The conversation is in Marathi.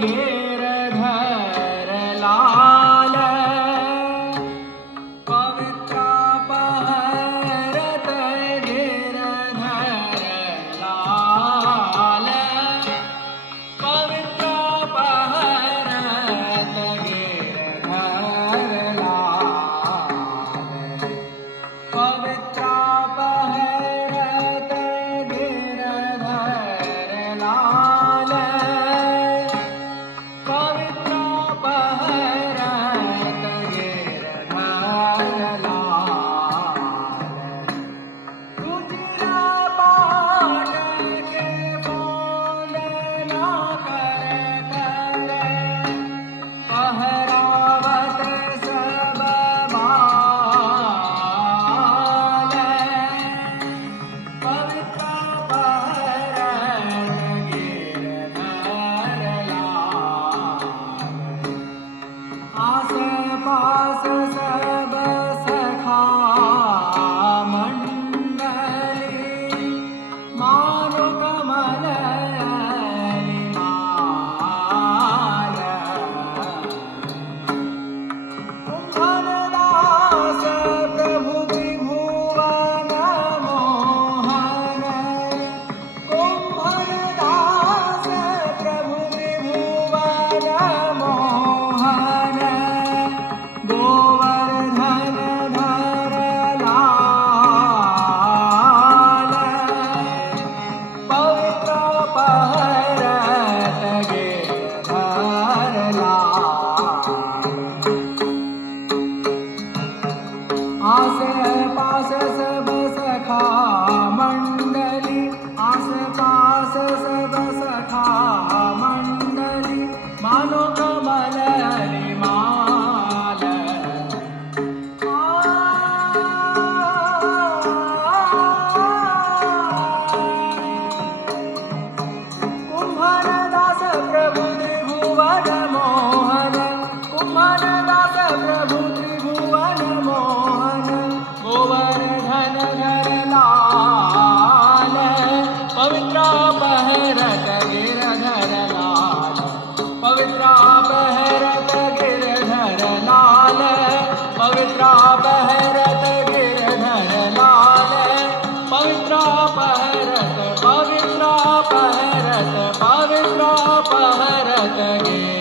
गिरधर लाल पवित्रापहरत गिरधर लाल पवित्रापहरत गिरधर लाल पवित्रापहरत गिरधर लाल पवित्रापहरत गिरधर लाल रुचिरा पाट के बोल ना कर कर पहरावत सब बाल पवित्रापहरत गिरधर लाल आस पास सब सखा मंडली मानो कमल माल कुंभनदास प्रभु त्रिभुवन मोहन कुंभनदास प्रभु त्रिभुवन मोहन गोवर्धन धर लाल पवित्रापहरत गिरधर लाल आस पास सब सखा मंडली आस पास सब सखा मंडली मानो कमल माल कुंभनदास प्रभु त्रिभुवन मोहन कुंभनदास प्रभु त्रिभुवन मोहन गोवर्धन धर लाल पवित्रापहरत गिरधर लाल पवित्रापहरत गिरधर लाल पवित्रापहरत गिरधर लाल पवित्रापहरत गिरधर